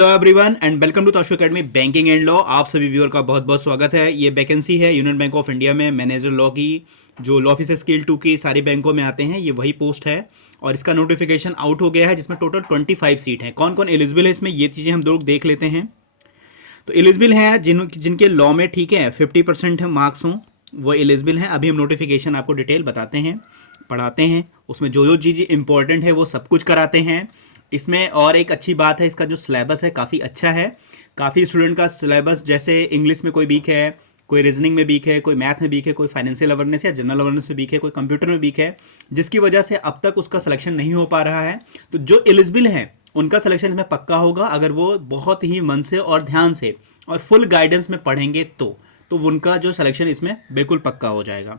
Hello everyone and welcome to Tashu academy banking and law. आप सभी viewer का बहुत बहुत स्वागत है। ये वैकेंसी है यूनियन बैंक ऑफ इंडिया में मैनेजर लॉ की, जो लॉ ऑफिसर स्केल 2 की सारी बैंकों में आते हैं। ये वही पोस्ट है और इसका नोटिफिकेशन आउट हो गया है, जिसमें टोटल 25 सीट हैं। कौन कौन एलिजिबल है इसमें, ये चीज़ें हम लोग देख लेते हैं। तो एलिजिबल हैं जिनके लॉ में ठीक है 50% मार्क्स हों, वो एलिजिबल हैं। अभी हम नोटिफिकेशन आपको डिटेल बताते हैं, पढ़ाते हैं, उसमें जो जो चीज़ें इंपॉर्टेंट है वो सब कुछ कराते हैं इसमें। और एक अच्छी बात है, इसका जो सिलेबस है काफ़ी अच्छा है। काफ़ी स्टूडेंट का सिलेबस, जैसे इंग्लिश में कोई वीक है, कोई रीजनिंग में वीक है, कोई मैथ में वीक है, कोई फाइनेंशियल अवेयरनेस या जनरल अवेयरनेस में वीक है, कोई कंप्यूटर में वीक है, जिसकी वजह से अब तक उसका सिलेक्शन नहीं हो पा रहा है। तो जो एलिजिबल हैं उनका सिलेक्शन इसमें पक्का होगा, अगर वो बहुत ही मन से और ध्यान से और फुल गाइडेंस में पढ़ेंगे तो उनका जो सिलेक्शन इसमें बिल्कुल पक्का हो जाएगा।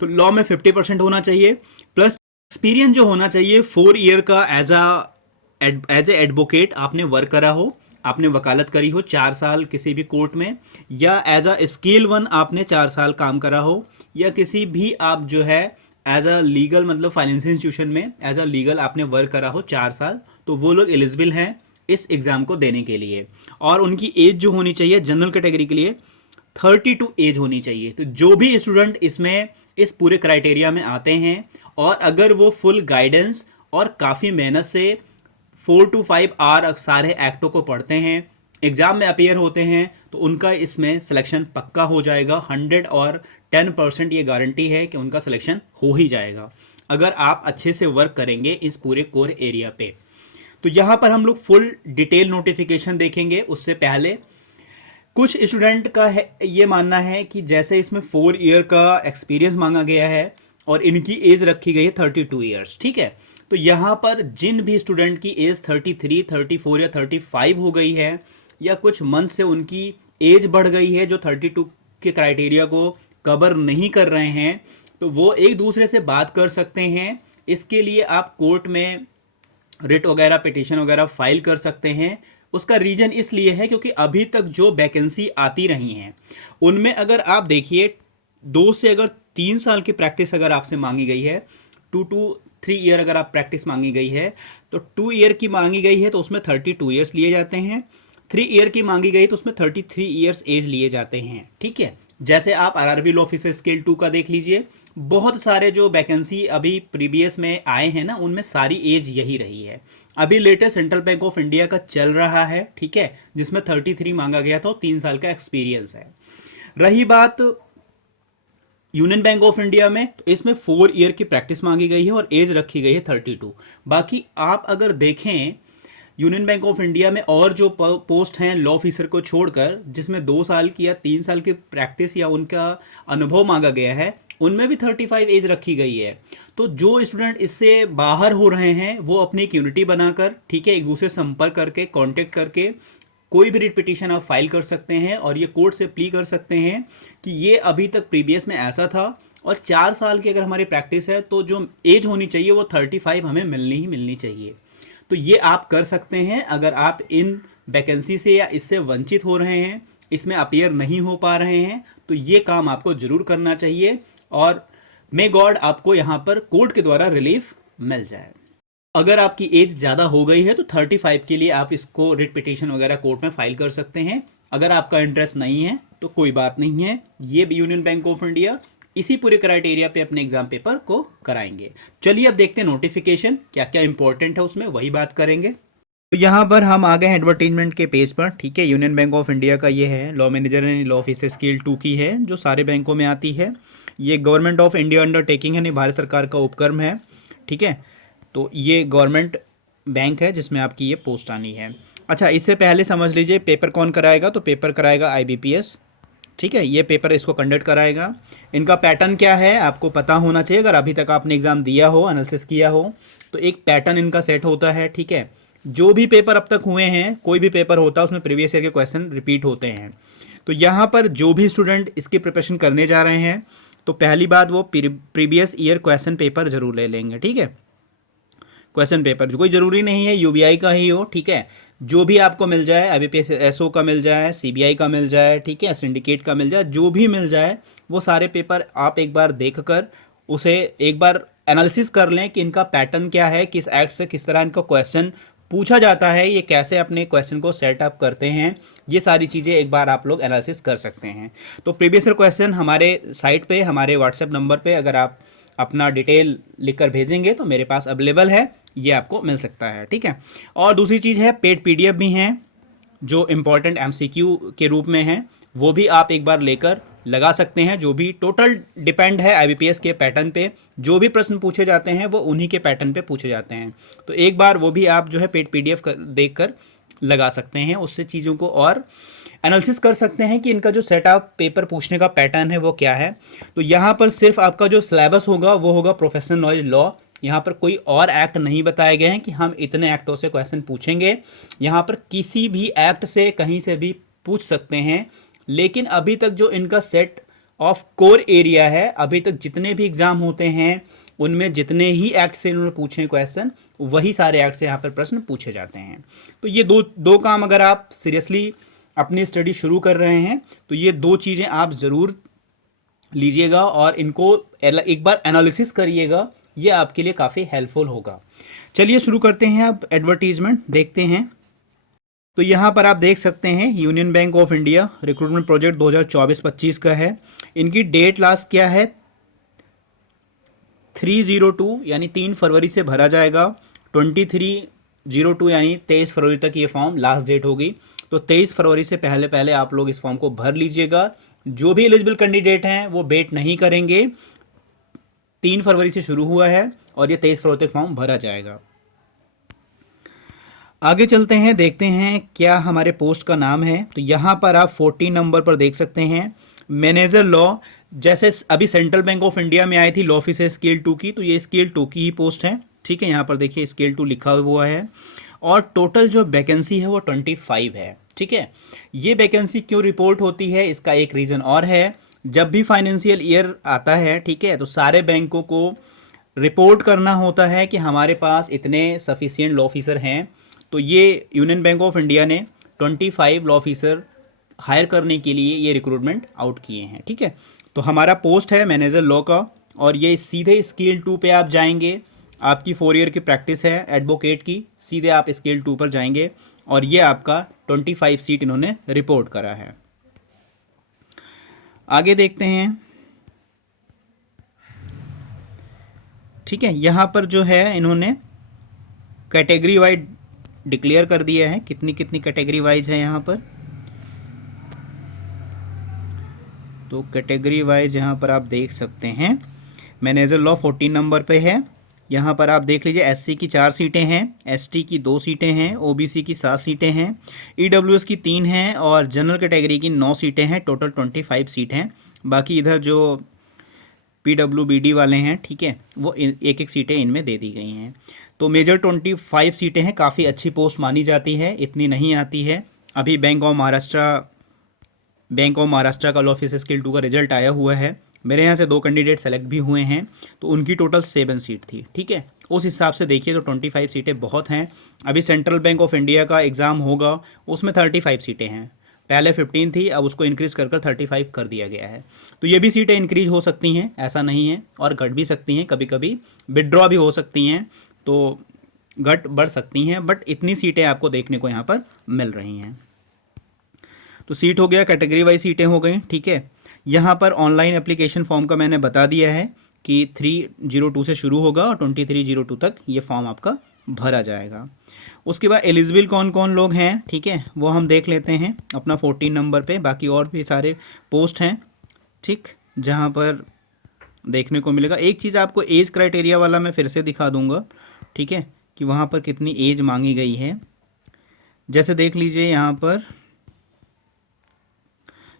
तो लॉ में 50% होना चाहिए, प्लस एक्सपीरियंस जो होना चाहिए 4 ईयर का एज ए एडवोकेट आपने वर्क करा हो, आपने वकालत करी हो 4 साल किसी भी कोर्ट में, या एज अ स्केल 1 आपने 4 साल काम करा हो, या किसी भी आप जो है एज अ लीगल मतलब फाइनेंशियल इंस्टीट्यूशन में एज अ लीगल आपने वर्क करा हो 4 साल, तो वो लोग एलिजिबल हैं इस एग्ज़ाम को देने के लिए। और उनकी एज जो होनी चाहिए जनरल कैटेगरी के लिए 32 एज होनी चाहिए। तो जो भी स्टूडेंट इसमें इस पूरे क्राइटेरिया में आते हैं और अगर वो फुल गाइडेंस और काफ़ी मेहनत से 4 to 5 आवर सारे एक्टों को पढ़ते हैं, एग्ज़ाम में अपियर होते हैं, तो उनका इसमें सिलेक्शन पक्का हो जाएगा। 110% ये गारंटी है कि उनका सिलेक्शन हो ही जाएगा, अगर आप अच्छे से वर्क करेंगे इस पूरे कोर एरिया पे। तो यहाँ पर हम लोग फुल डिटेल नोटिफिकेशन देखेंगे। उससे पहले कुछ स्टूडेंट का है ये मानना है कि जैसे इसमें 4 ईयर का एक्सपीरियंस मांगा गया है और इनकी एज रखी गई है 32 ईयर्स, ठीक है। तो यहाँ पर जिन भी स्टूडेंट की एज 33, 34 या 35 हो गई है, या कुछ मंथ से उनकी एज बढ़ गई है जो 32 के क्राइटेरिया को कवर नहीं कर रहे हैं, तो वो एक दूसरे से बात कर सकते हैं। इसके लिए आप कोर्ट में रिट वगैरह पिटिशन वगैरह फाइल कर सकते हैं। उसका रीजन इसलिए है क्योंकि अभी तक जो वैकेंसी आती रही हैं उनमें अगर आप देखिए 2 से अगर 3 साल की प्रैक्टिस अगर आपसे मांगी गई है, 2 to 3 ईयर अगर आप प्रैक्टिस मांगी गई है, तो 2 ईयर की मांगी गई है तो उसमें 32 ईयर्स लिए जाते हैं। 3 ईयर की मांगी गई तो उसमें 33 ईयर्स एज लिए जाते हैं, ठीक है। जैसे आप आरआरबी लॉ ऑफिसर स्केल 2 का देख लीजिए, बहुत सारे जो वैकेंसी अभी प्रीवियस में आए हैं ना, उनमें सारी एज यही रही है। अभी latest central bank of India का चल रहा है, ठीक है, जिसमें 33 मांगा गया था और 3 साल का एक्सपीरियंस है। रही बात यूनियन बैंक ऑफ इंडिया में, तो इसमें 4 ईयर की प्रैक्टिस मांगी गई है और एज रखी गई है 32। बाकी आप अगर देखें यूनियन बैंक ऑफ इंडिया में और जो पोस्ट हैं लॉ ऑफिसर को छोड़कर, जिसमें 2 साल की या 3 साल की प्रैक्टिस या उनका अनुभव मांगा गया है, उनमें भी 35 एज रखी गई है। तो जो स्टूडेंट इससे बाहर हो रहे हैं वो अपनी एक यूनिटी बनाकर, ठीक है, एक दूसरे से संपर्क करके कांटेक्ट करके कोई भी रिट पिटीशन आप फाइल कर सकते हैं और ये कोर्ट से प्ली कर सकते हैं कि ये अभी तक प्रीवियस में ऐसा था और 4 साल की अगर हमारी प्रैक्टिस है तो जो एज होनी चाहिए वो 35 हमें मिलनी ही मिलनी चाहिए। तो ये आप कर सकते हैं अगर आप इन वैकेंसी से या इससे वंचित हो रहे हैं, इसमें अपीयर नहीं हो पा रहे हैं, तो ये काम आपको जरूर करना चाहिए और मे गॉड आपको यहाँ पर कोर्ट के द्वारा रिलीफ मिल जाए। अगर आपकी एज ज़्यादा हो गई है तो 35 के लिए आप इसको रिट पिटीशन वगैरह कोर्ट में फाइल कर सकते हैं। अगर आपका इंटरेस्ट नहीं है तो कोई बात नहीं है, ये यूनियन बैंक ऑफ इंडिया इसी पूरे क्राइटेरिया पे अपने एग्जाम पेपर को कराएंगे। चलिए अब देखते हैं नोटिफिकेशन क्या क्या इंपॉर्टेंट है, उसमें वही बात करेंगे। तो यहाँ पर हम आ गए हैं एडवर्टीजमेंट के पेज पर, ठीक है। यूनियन बैंक ऑफ इंडिया का ये है, law manager and law officer scale 2 की है, जो सारे बैंकों में आती है। ये गवर्नमेंट ऑफ इंडिया अंडरटेकिंग है, नहीं भारत सरकार का उपक्रम है, ठीक है। तो ये गवर्नमेंट बैंक है जिसमें आपकी ये पोस्ट आनी है। अच्छा, इससे पहले समझ लीजिए पेपर कौन कराएगा, तो पेपर कराएगा आईबीपीएस, ठीक है। ये पेपर इसको कंडक्ट कराएगा। इनका पैटर्न क्या है आपको पता होना चाहिए, अगर अभी तक आपने एग्ज़ाम दिया हो, एनालिसिस किया हो, तो एक पैटर्न इनका सेट होता है, ठीक है। जो भी पेपर अब तक हुए हैं, कोई भी पेपर होता है उसमें प्रीवियस ईयर के क्वेश्चन रिपीट होते हैं। तो यहाँ पर जो भी स्टूडेंट इसकी प्रिपरेशन करने जा रहे हैं, तो पहली बात वो प्रीवियस ईयर क्वेश्चन पेपर जरूर ले लेंगे, ठीक है। क्वेश्चन पेपर कोई ज़रूरी नहीं है यूबीआई का ही हो, ठीक है, जो भी आपको मिल जाए, आईबीपीएस एसओ का मिल जाए, सीबीआई का मिल जाए, ठीक है, सिंडिकेट का मिल जाए, जो भी मिल जाए वो सारे पेपर आप एक बार देखकर उसे एक बार एनालिसिस कर लें कि इनका पैटर्न क्या है, किस एक्ट से किस तरह इनका क्वेश्चन पूछा जाता है, ये कैसे अपने क्वेश्चन को सेटअप करते हैं, ये सारी चीज़ें एक बार आप लोग एनालिसिस कर सकते हैं। तो प्रीवियस ईयर क्वेश्चन हमारे साइट पे, हमारे व्हाट्सएप नंबर पे अगर आप अपना डिटेल लिखकर भेजेंगे तो मेरे पास अवेलेबल है, ये आपको मिल सकता है, ठीक है। और दूसरी चीज़ है, पेड पीडीएफ भी हैं जो इम्पॉर्टेंट एमसीक्यू के रूप में हैं, वो भी आप एक बार लेकर लगा सकते हैं। जो भी टोटल डिपेंड है आईबीपीएस के पैटर्न पे, जो भी प्रश्न पूछे जाते हैं वो उन्हीं के पैटर्न पे पूछे जाते हैं। तो एक बार वो भी आप जो है पेड पीडीएफ देख कर लगा सकते हैं, उससे चीज़ों को और एनालिसिस कर सकते हैं कि इनका जो सेटअप पेपर पूछने का पैटर्न है वो क्या है। तो यहाँ पर सिर्फ आपका जो सिलेबस होगा वो होगा प्रोफेशनल नॉलेज लॉ। यहाँ पर कोई और एक्ट नहीं बताए गए हैं कि हम इतने एक्टों से क्वेश्चन पूछेंगे। यहाँ पर किसी भी एक्ट से कहीं से भी पूछ सकते हैं, लेकिन अभी तक जो इनका सेट ऑफ कोर एरिया है, अभी तक जितने भी एग्जाम होते हैं उनमें जितने ही एक्ट से इन्होंने पूछे क्वेश्चन, वही सारे एक्ट से यहाँ पर प्रश्न पूछे जाते हैं। तो ये दो काम अगर आप सीरियसली अपनी स्टडी शुरू कर रहे हैं तो ये दो चीज़ें आप ज़रूर लीजिएगा और इनको एक बार एनालिसिस करिएगा, ये आपके लिए काफ़ी हेल्पफुल होगा। चलिए शुरू करते हैं। अब एडवर्टीजमेंट देखते हैं। तो यहाँ पर आप देख सकते हैं union bank of India recruitment project 2024-25 का है। इनकी डेट लास्ट क्या है, 3/02 यानी 3 फरवरी से भरा जाएगा। 23/02 यानी 23 फरवरी तक ये फॉर्म लास्ट डेट होगी। तो 23 फरवरी से पहले पहले आप लोग इस फॉर्म को भर लीजिएगा। जो भी एलिजिबल कैंडिडेट हैं वो वेट नहीं करेंगे। 3 फरवरी से शुरू हुआ है और ये 23 फरवरी तक फॉर्म भरा जाएगा। आगे चलते हैं, देखते हैं क्या हमारे पोस्ट का नाम है। तो यहाँ पर आप 14 नंबर पर देख सकते हैं मैनेजर लॉ। जैसे अभी सेंट्रल बैंक ऑफ इंडिया में आई थी लॉ ऑफिसर स्केल 2 की, तो ये स्केल 2 की ही पोस्ट है, ठीक है। यहाँ पर देखिए स्केल 2 लिखा हुआ है और टोटल जो वैकेंसी है वो 25 है, ठीक है। ये वैकेंसी क्यों रिपोर्ट होती है, इसका एक रीज़न और है। जब भी फाइनेंशियल ईयर आता है, ठीक है, तो सारे बैंकों को रिपोर्ट करना होता है कि हमारे पास इतने सफिशिएंट लॉ ऑफिसर हैं। तो ये यूनियन बैंक ऑफ इंडिया ने 25 लॉ ऑफिसर हायर करने के लिए ये रिक्रूटमेंट आउट किए हैं, ठीक है। तो हमारा पोस्ट है मैनेजर लॉ का और ये सीधे स्केल 2 पे आप जाएंगे। आपकी 4 ईयर की प्रैक्टिस है एडवोकेट की, सीधे आप स्केल 2 पर जाएंगे और ये आपका 25 सीट इन्होंने रिपोर्ट करा है। आगे देखते हैं, ठीक है। यहाँ पर जो है इन्होंने कैटेगरी वाइज डिक्लेयर कर दिया है, कितनी कितनी कैटेगरी वाइज है यहाँ पर। तो कैटेगरी वाइज यहाँ पर आप देख सकते हैं मैनेजर लॉ 14 नंबर पे है। यहाँ पर आप देख लीजिए एससी की 4 सीटें हैं, एसटी की 2 सीटें हैं, ओबीसी की 7 सीटें हैं, ईडब्ल्यूएस की 3 हैं और जनरल कैटेगरी की 9 सीटें हैं। टोटल 25 सीट हैं। बाकी इधर जो पीडब्ल्यूबीडी वाले हैं, ठीक है, वो एक एक सीटें इनमें दे दी गई हैं। तो मेजर 25 सीटें हैं, काफ़ी अच्छी पोस्ट मानी जाती है, इतनी नहीं आती है। अभी बैंक ऑफ महाराष्ट्र का लॉ ऑफिसर स्केल 2 का रिजल्ट आया हुआ है। मेरे यहाँ से 2 कैंडिडेट सेलेक्ट भी हुए हैं, तो उनकी टोटल 7 सीट थी, ठीक है। उस हिसाब से देखिए तो 25 सीटें बहुत हैं। अभी सेंट्रल बैंक ऑफ इंडिया का एग्ज़ाम होगा, उसमें 35 सीटें हैं। पहले 15 थी, अब उसको इंक्रीज़ कर 35 कर दिया गया है। तो ये भी सीटें इंक्रीज हो सकती हैं, ऐसा नहीं है, और घट भी सकती हैं, कभी कभी विड्रॉ भी हो सकती हैं, तो घट बढ़ सकती हैं, बट इतनी सीटें आपको देखने को यहाँ पर मिल रही हैं। तो सीट हो गया, कैटेगरी वाइज सीटें हो गई, ठीक है। यहाँ पर ऑनलाइन एप्लीकेशन फॉर्म का मैंने बता दिया है कि 3/02 से शुरू होगा और 23/02 तक ये फॉर्म आपका भरा जाएगा। उसके बाद एलिजिबल कौन कौन लोग हैं, ठीक है, वो हम देख लेते हैं अपना 14 नंबर पे। बाकी और भी सारे पोस्ट हैं, ठीक, जहाँ पर देखने को मिलेगा। एक चीज़ आपको एज क्राइटेरिया वाला मैं फिर से दिखा दूंगा, ठीक है, कि वहाँ पर कितनी एज मांगी गई है। जैसे देख लीजिए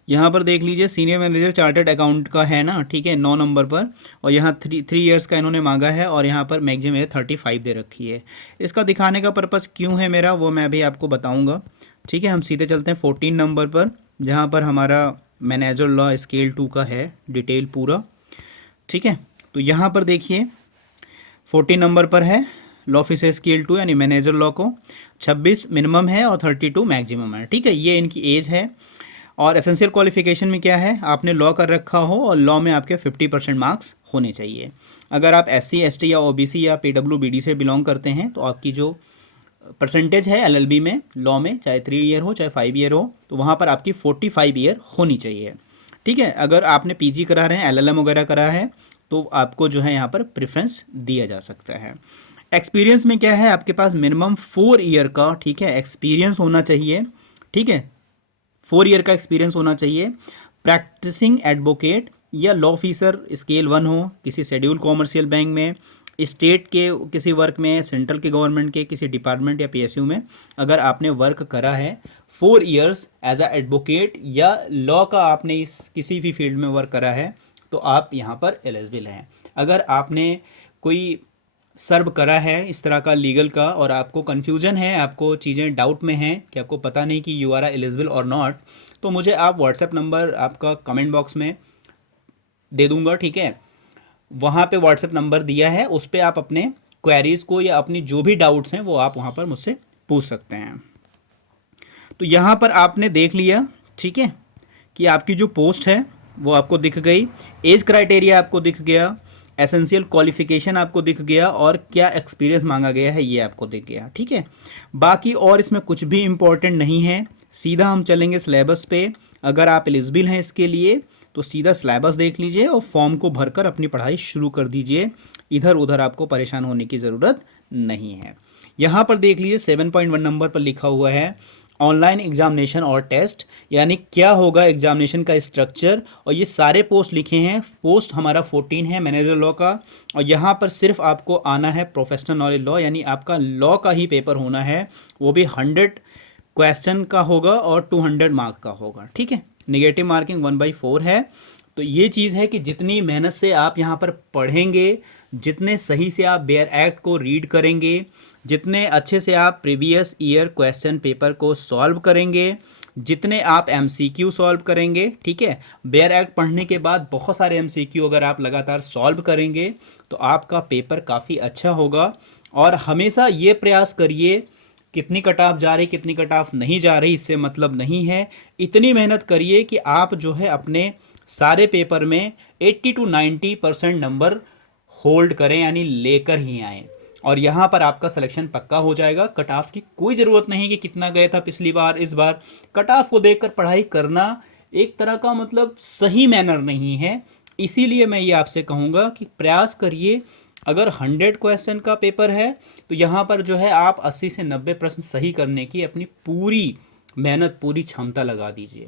यहाँ पर देख लीजिए सीनियर मैनेजर चार्टर्ड अकाउंट का है ना, ठीक है, 9 नंबर पर, और यहाँ 3 इयर्स का इन्होंने मांगा है और यहाँ पर मैक्सिमम एज 35 दे रखी है। इसका दिखाने का पर्पज़ क्यों है मेरा, वो मैं अभी आपको बताऊँगा, ठीक है। हम सीधे चलते हैं 14 नंबर पर, जहाँ पर हमारा मैनेजर लॉ स्केल 2 का है डिटेल पूरा, ठीक है। तो यहाँ पर देखिए 14 नंबर पर है लॉ ऑफिसर स्केल 2 यानी मैनेजर लॉ को 26 मिनिमम है और 32 मैक्सिमम है, ठीक है। ये इनकी एज है। और एसेंशियल क्वालिफिकेशन में क्या है, आपने लॉ कर रखा हो और लॉ में आपके 50% मार्क्स होने चाहिए। अगर आप SC ST या OBC या PWBD से बिलोंग करते हैं तो आपकी जो परसेंटेज है एलएलबी में, लॉ में, चाहे 3 ईयर हो चाहे 5 ईयर हो, तो वहाँ पर आपकी 45 ईयर होनी चाहिए। ठीक है, अगर आपने पीजी करा रहे हैं, एलएलएम वगैरह करा है, तो आपको जो है यहाँ पर प्रेफरेंस दिया जा सकता है। एक्सपीरियंस में क्या है, आपके पास मिनिमम 4 ईयर का, ठीक है, एक्सपीरियंस होना चाहिए। ठीक है, 4 ईयर का एक्सपीरियंस होना चाहिए। प्रैक्टिसिंग एडवोकेट या लॉ ऑफिसर स्केल 1 हो किसी शेड्यूल कॉमर्शियल बैंक में, स्टेट के किसी वर्क में, सेंट्रल के गवर्नमेंट के किसी डिपार्टमेंट या पीएसयू में अगर आपने वर्क करा है 4 ईयर्स एज अ एडवोकेट या लॉ का आपने इस किसी भी फील्ड में वर्क करा है, तो आप यहाँ पर एलिजिबल हैं। अगर आपने कोई सर्व करा है इस तरह का लीगल का और आपको कन्फ्यूजन है, आपको चीज़ें डाउट में हैं कि आपको पता नहीं कि यू आर एलिजिबल और नॉट, तो मुझे आप व्हाट्सएप नंबर आपका कमेंट बॉक्स में दे दूंगा। ठीक है, वहाँ पे व्हाट्सएप नंबर दिया है, उस पर आप अपने क्वेरीज़ को या अपनी जो भी डाउट्स हैं वो आप वहाँ पर मुझसे पूछ सकते हैं। तो यहाँ पर आपने देख लिया, ठीक है, कि आपकी जो पोस्ट है वो आपको दिख गई, एज क्राइटेरिया आपको दिख गया, एसेंशियल क्वालिफिकेशन आपको दिख गया और क्या एक्सपीरियंस मांगा गया है ये आपको दिख गया। ठीक है, बाकी और इसमें कुछ भी इम्पोर्टेंट नहीं है। सीधा हम चलेंगे सिलेबस पे। अगर आप एलिजिबल हैं इसके लिए तो सीधा सिलेबस देख लीजिए और फॉर्म को भरकर अपनी पढ़ाई शुरू कर दीजिए। इधर उधर आपको परेशान होने की ज़रूरत नहीं है। यहाँ पर देख लीजिए 7.1 नंबर पर लिखा हुआ है ऑनलाइन एग्जामिनेशन और टेस्ट, यानी क्या होगा एग्जामिनेशन का स्ट्रक्चर, और ये सारे पोस्ट लिखे हैं। पोस्ट हमारा 14 है मैनेजर लॉ का, और यहाँ पर सिर्फ आपको आना है प्रोफेशनल नॉलेज लॉ, यानी आपका लॉ का ही पेपर होना है, वो भी 100 क्वेश्चन का होगा और 200 मार्क का होगा। ठीक है, नेगेटिव मार्किंग 1/4 है। तो ये चीज़ है कि जितनी मेहनत से आप यहाँ पर पढ़ेंगे, जितने सही से आप बेयर एक्ट को रीड करेंगे, जितने अच्छे से आप प्रीवियस ईयर क्वेश्चन पेपर को सॉल्व करेंगे, जितने आप एमसीक्यू सॉल्व करेंगे, ठीक है, बेयर एक्ट पढ़ने के बाद बहुत सारे एमसीक्यू अगर आप लगातार सॉल्व करेंगे तो आपका पेपर काफ़ी अच्छा होगा। और हमेशा ये प्रयास करिए, कितनी कट ऑफ जा रही कितनी कट ऑफ नहीं जा रही इससे मतलब नहीं है, इतनी मेहनत करिए कि आप जो है अपने सारे पेपर में 80 to 90% नंबर होल्ड करें, यानी लेकर ही आएँ, और यहाँ पर आपका सिलेक्शन पक्का हो जाएगा। कट ऑफ की कोई ज़रूरत नहीं कि कितना गया था पिछली बार, इस बार कट ऑफ को देखकर पढ़ाई करना एक तरह का मतलब सही मैनर नहीं है। इसीलिए मैं ये आपसे कहूँगा कि प्रयास करिए। अगर 100 क्वेश्चन का पेपर है तो यहाँ पर जो है आप 80 से 90 प्रश्न सही करने की अपनी पूरी मेहनत, पूरी क्षमता लगा दीजिए,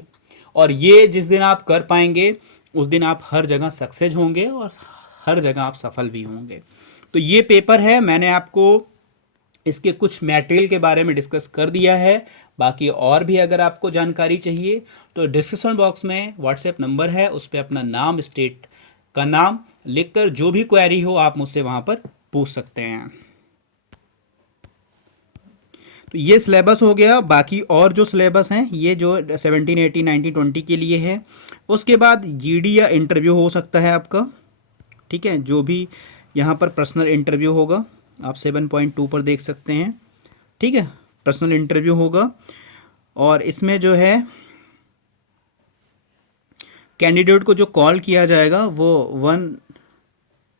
और ये जिस दिन आप कर पाएंगे उस दिन आप हर जगह सक्सेस होंगे और हर जगह आप सफल भी होंगे। तो ये पेपर है, मैंने आपको इसके कुछ मटेरियल के बारे में डिस्कस कर दिया है। बाकी और भी अगर आपको जानकारी चाहिए तो डिस्क्रिप्शन बॉक्स में व्हाट्सएप नंबर है, उस पर अपना नाम, स्टेट का नाम लिखकर जो भी क्वेरी हो आप मुझसे वहाँ पर पूछ सकते हैं। तो ये सिलेबस हो गया। बाकी और जो सिलेबस हैं ये जो 17, 18, 19, 20 के लिए है। उसके बाद जीडी या इंटरव्यू हो सकता है आपका, ठीक है, जो भी यहाँ पर पर्सनल इंटरव्यू होगा आप 7.2 पर देख सकते हैं। ठीक है, पर्सनल इंटरव्यू होगा और इसमें जो है कैंडिडेट को जो कॉल किया जाएगा वो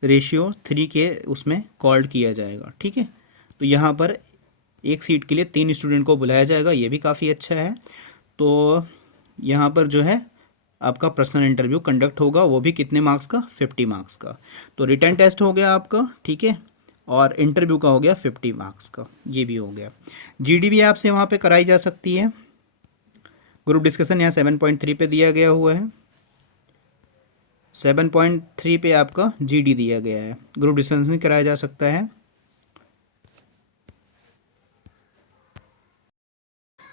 1:3 के उसमें कॉल्ड किया जाएगा। ठीक है, तो यहाँ पर एक सीट के लिए 3 स्टूडेंट को बुलाया जाएगा, ये भी काफ़ी अच्छा है। तो यहाँ पर जो है आपका पर्सनल इंटरव्यू कंडक्ट होगा, वो भी कितने मार्क्स का, 50 मार्क्स का। तो रिटन टेस्ट हो गया आपका, ठीक है, और इंटरव्यू का हो गया 50 मार्क्स का, ये भी हो गया। जीडी भी आपसे वहाँ पे कराई जा सकती है। ग्रुप डिस्कशन यहाँ 7.3 पे दिया गया हुआ है, 7.3 पे आपका जीडी दिया गया है। ग्रुप डिस्कशन भी कराया जा सकता है।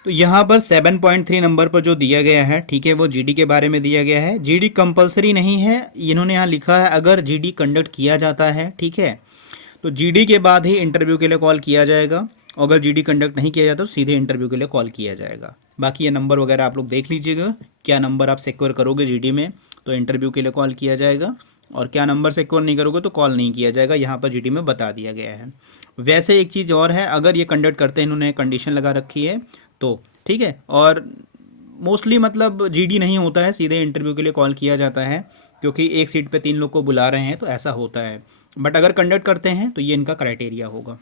तो यहाँ पर 7.3 नंबर पर जो दिया गया है, ठीक है, वो जीडी के बारे में दिया गया है। जीडी कंपलसरी नहीं है, इन्होंने यहाँ लिखा है अगर जीडी कंडक्ट किया जाता है, ठीक है, तो जीडी के बाद ही इंटरव्यू के लिए कॉल किया जाएगा। अगर जीडी कंडक्ट नहीं किया जाता तो सीधे इंटरव्यू के लिए कॉल किया जाएगा। बाकी ये नंबर वगैरह आप लोग देख लीजिएगा, क्या नंबर आप सिक्योर करोगे जीडी में तो इंटरव्यू के लिए कॉल किया जाएगा, और क्या नंबर सिक्योर नहीं करोगे तो कॉल नहीं किया जाएगा, यहाँ पर जीडी में बता दिया गया है। वैसे एक चीज़ और है, अगर ये कंडक्ट करते हैं, इन्होंने कंडीशन लगा रखी है तो, ठीक है, और मोस्टली मतलब जीडी नहीं होता है, सीधे इंटरव्यू के लिए कॉल किया जाता है, क्योंकि एक सीट पे 3 लोग को बुला रहे हैं तो ऐसा होता है। बट अगर कंडक्ट करते हैं तो ये इनका क्राइटेरिया होगा।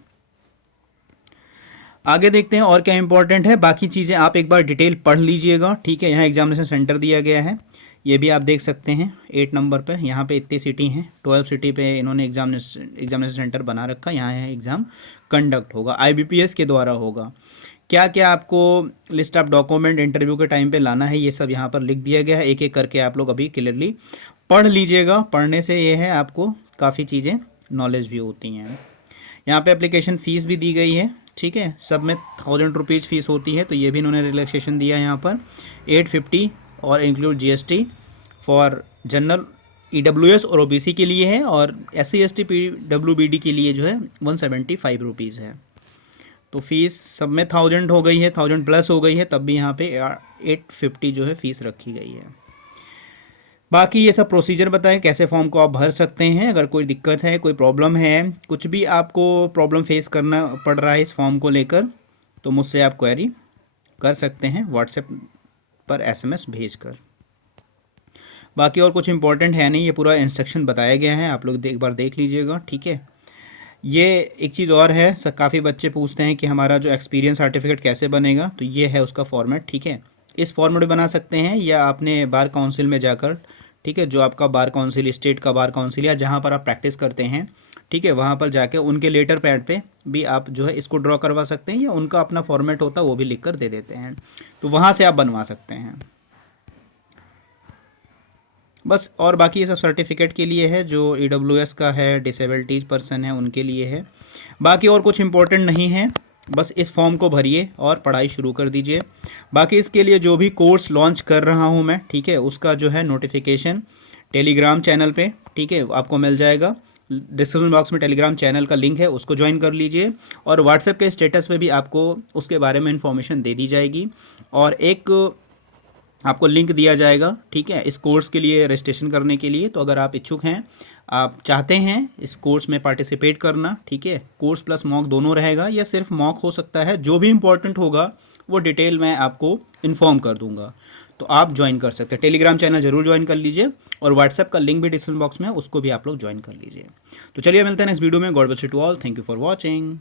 आगे देखते हैं और क्या इंपॉर्टेंट है। बाकी चीज़ें आप एक बार डिटेल पढ़ लीजिएगा, ठीक है। यहाँ एग्जामिनेशन सेंटर दिया गया है, ये भी आप देख सकते हैं 8 नंबर पर। यहाँ पे इतनी सिटी हैं, 12 सिटी पे इन्होंने एग्जामिनेशन सेंटर बना रखा। यहाँ है एग्ज़ाम कंडक्ट होगा, IBPS के द्वारा होगा। क्या क्या आपको लिस्ट ऑफ डॉक्यूमेंट इंटरव्यू के टाइम पे लाना है, ये सब यहाँ पर लिख दिया गया है। एक एक करके आप लोग अभी क्लियरली पढ़ लीजिएगा। पढ़ने से ये है आपको काफ़ी चीज़ें नॉलेज भी होती हैं। यहाँ पे एप्लीकेशन फ़ीस भी दी गई है, ठीक है। सब में 1000 रुपीज़ फ़ीस होती है, तो ये भी इन्होंने रिलैक्सेशन दिया है यहाँ पर। 850 और include GST for general EWS और OBC के लिए है, और SC ST PWBD के लिए जो है 175 रुपीज़ है। तो फ़ीस सब में 1000 हो गई है, 1000 प्लस हो गई है, तब भी यहाँ पे 850 जो है फ़ीस रखी गई है। बाकी ये सब प्रोसीजर बताएं कैसे फॉर्म को आप भर सकते हैं। अगर कोई दिक्कत है, कोई प्रॉब्लम है, कुछ भी आपको प्रॉब्लम फेस करना पड़ रहा है इस फॉर्म को लेकर, तो मुझसे आप क्वेरी कर सकते हैं व्हाट्सएप पर SMS भेजकर। बाकी और कुछ इंपॉर्टेंट है नहीं, ये पूरा इंस्ट्रक्शन बताया गया है, आप लोग एक बार देख लीजिएगा, ठीक है। ये एक चीज़ और है, काफ़ी बच्चे पूछते हैं कि हमारा जो एक्सपीरियंस सर्टिफिकेट कैसे बनेगा, तो ये है उसका फॉर्मेट, ठीक है। इस फॉर्मेट में बना सकते हैं, या आपने बार काउंसिल में जाकर, ठीक है, जो आपका बार काउंसिल, स्टेट का बार काउंसिल या जहाँ पर आप प्रैक्टिस करते हैं, ठीक है, वहाँ पर जाके उनके लेटर पैड पे भी आप जो है इसको ड्रॉ करवा सकते हैं, या उनका अपना फॉर्मेट होता है वो भी लिख कर दे देते हैं, तो वहाँ से आप बनवा सकते हैं बस। और बाकी ये सब सर्टिफिकेट के लिए है, जो EWS का है, डिसेबिलिटीज पर्सन है उनके लिए है। बाकी और कुछ इंपॉर्टेंट नहीं है, बस इस फॉर्म को भरिए और पढ़ाई शुरू कर दीजिए। बाकी इसके लिए जो भी कोर्स लॉन्च कर रहा हूँ मैं, ठीक है, उसका जो है नोटिफिकेशन टेलीग्राम चैनल पे, ठीक है, आपको मिल जाएगा। डिस्क्रिप्शन बॉक्स में टेलीग्राम चैनल का लिंक है, उसको ज्वाइन कर लीजिए, और व्हाट्सएप के स्टेटस पे भी आपको उसके बारे में इन्फॉर्मेशन दे दी जाएगी, और एक आपको लिंक दिया जाएगा, ठीक है, इस कोर्स के लिए रजिस्ट्रेशन करने के लिए। तो अगर आप इच्छुक हैं, आप चाहते हैं इस कोर्स में पार्टिसिपेट करना, ठीक है, कोर्स प्लस मॉक दोनों रहेगा, या सिर्फ मॉक हो सकता है, जो भी इम्पोर्टेंट होगा वो डिटेल मैं आपको इन्फॉर्म कर दूंगा, तो आप ज्वाइन कर सकते हैं। टेलीग्राम चैनल जरूर ज्वाइन कर लीजिए, और व्हाट्सएप का लिंक भी डिस्क्रिप्शन बॉक्स में है, उसको भी आप लोग ज्वाइन कर लीजिए। तो चलिए मिलते हैं नेक्स्ट वीडियो में। God bless you to all, thank you for watching.